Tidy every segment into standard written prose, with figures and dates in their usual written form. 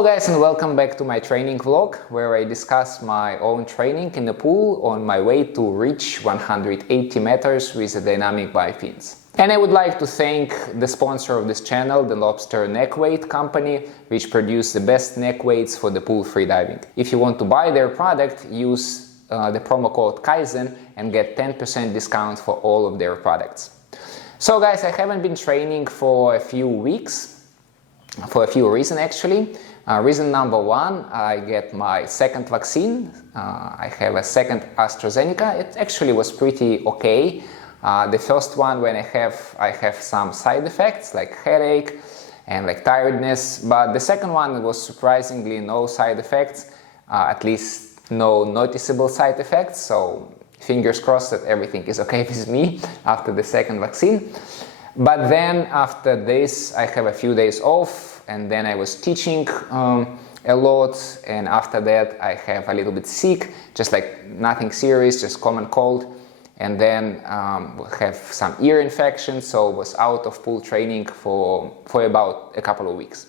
Hello guys, and welcome back to my training vlog where I discuss my own training in the pool on my way to reach 180 meters with the dynamic bifins. And I would like to thank the sponsor of this channel, the Lobster Neck Weight Company, which produce the best neck weights for the pool freediving. If you want to buy their product, use the promo code Kaizen and get 10% discount for all of their products. So guys, I haven't been training for a few weeks, for a few reasons actually. Reason number one, I get my second vaccine. I have a second AstraZeneca. It actually was pretty okay. The first one, when I have some side effects like headache and like tiredness, but the second one was surprisingly no side effects, at least no noticeable side effects. So fingers crossed that everything is okay with me after the second vaccine. But then after this, I have a few days off. And then I was teaching a lot, and after that I have a little bit sick, just like nothing serious, just common cold, and then have some ear infection, so was out of pool training for about a couple of weeks.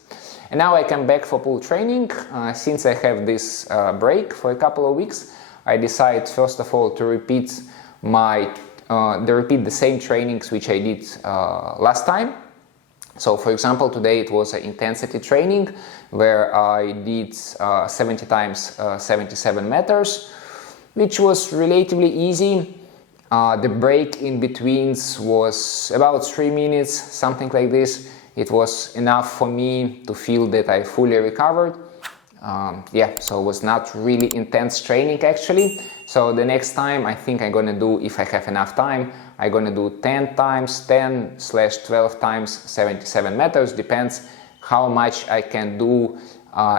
And now I come back for pool training. Since I have this break for a couple of weeks, I decide first of all to repeat the same trainings which I did last time. So for example, today it was an intensity training where I did 70 times 77 meters, which was relatively easy. The break in betweens was about 3 minutes, something like this. It was enough for me to feel that I fully recovered. So it was not really intense training actually. So the next time I think I'm gonna do, if I have enough time, I'm gonna do 10 times 10/12 times 77 meters, depends how much I can do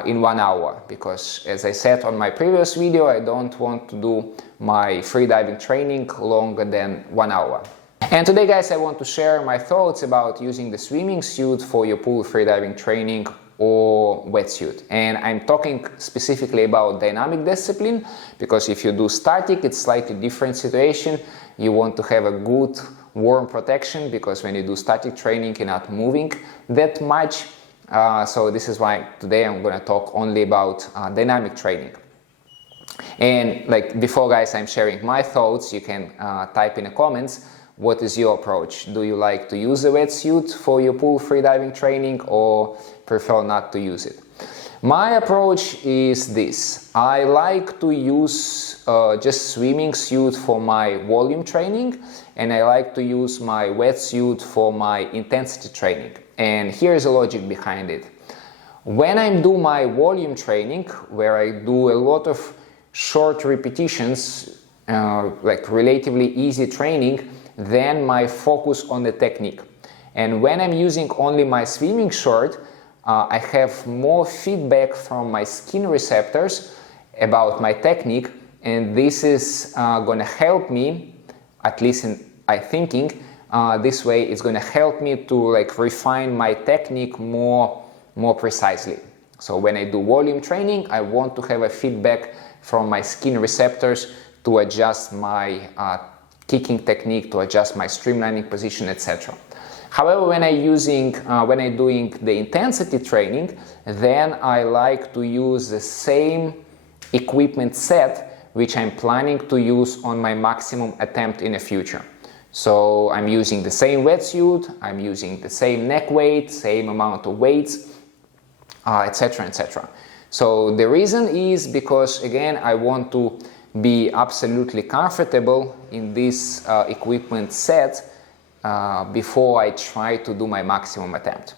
in 1 hour. Because as I said on my previous video, I don't want to do my freediving training longer than 1 hour. And today guys, I want to share my thoughts about using the swimming suit for your pool freediving training or wetsuit. And I'm talking specifically about dynamic discipline, because if you do static, it's slightly different situation. You want to have a good warm protection, because when you do static training, you're not moving that much. So this is why today I'm going to talk only about dynamic training. And like before guys, I'm sharing my thoughts. You can type in the comments, what is your approach? Do you like to use a wetsuit for your pool freediving training or prefer not to use it? My approach is this. I like to use just swimming suit for my volume training, and I like to use my wetsuit for my intensity training. And here's the logic behind it. When I do my volume training, where I do a lot of short repetitions, like relatively easy training, then my focus on the technique. And when I'm using only my swimming short, I have more feedback from my skin receptors about my technique, and this is gonna help me, at least in I thinking, this way it's gonna help me to like refine my technique more precisely. So when I do volume training, I want to have a feedback from my skin receptors to adjust my kicking technique, to adjust my streamlining position, etc. However, when I'm doing the intensity training, then I like to use the same equipment set which I'm planning to use on my maximum attempt in the future. So I'm using the same wetsuit, I'm using the same neck weight, same amount of weights, etc., etc. So the reason is because again I want to be absolutely comfortable in this equipment set before I try to do my maximum attempt.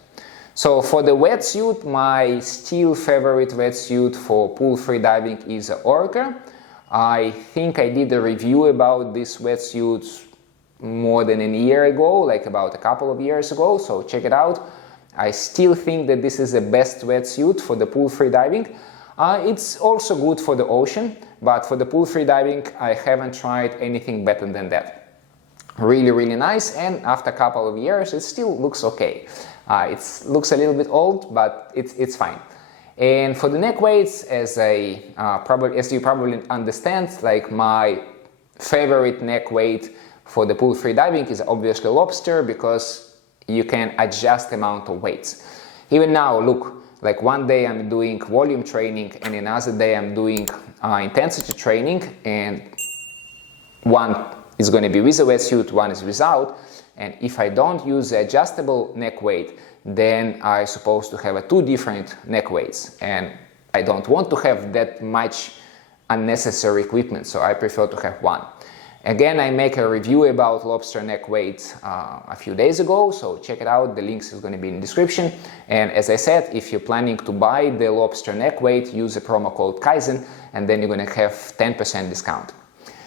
So for the wetsuit, my still favorite wetsuit for pool freediving is Orca. I think I did a review about this wetsuit more than a year ago, like about a couple of years ago, so check it out. I still think that this is the best wetsuit for the pool freediving. It's also good for the ocean, but for the pool freediving, I haven't tried anything better than that. Really nice, and after a couple of years, it still looks okay. It looks a little bit old, but it's fine. And for the neck weights, as you probably understand, like my favorite neck weight for the pool freediving is obviously Lobster, because you can adjust the amount of weights. Even now, look, Like one day I'm doing volume training and another day I'm doing intensity training, and one is going to be with a wetsuit, one is without. And if I don't use the adjustable neck weight, then I'm supposed to have two different neck weights, and I don't want to have that much unnecessary equipment, so I prefer to have one. Again, I make a review about lobster neck weight a few days ago, so check it out. The links is going to be in the description. And as I said, if you're planning to buy the lobster neck weight, use the promo code Kaizen, and then you're going to have 10% discount.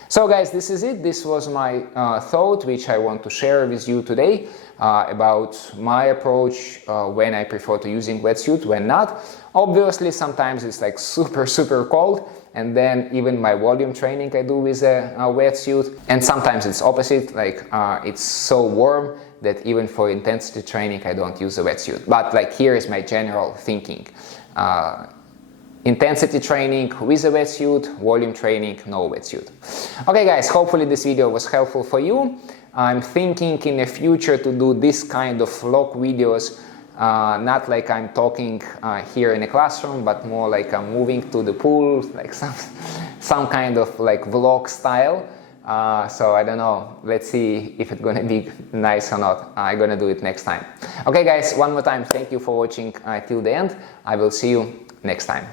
So guys, this is it. This was my thought, which I want to share with you today about my approach when I prefer to using wetsuit, when not. Obviously, sometimes it's like super cold, and then even my volume training I do with a wetsuit, and sometimes it's opposite, like it's so warm that even for intensity training I don't use a wetsuit. But like here is my general thinking. Intensity training with a wetsuit, volume training, no wetsuit. Okay guys, hopefully this video was helpful for you. I'm thinking in the future to do this kind of vlog videos, not like I'm talking here in a classroom, but more like I'm moving to the pool, like some kind of like vlog style. So I don't know, let's see if it's gonna be nice or not. I'm gonna do it next time. Okay guys, one more time, thank you for watching till the end. I will see you next time.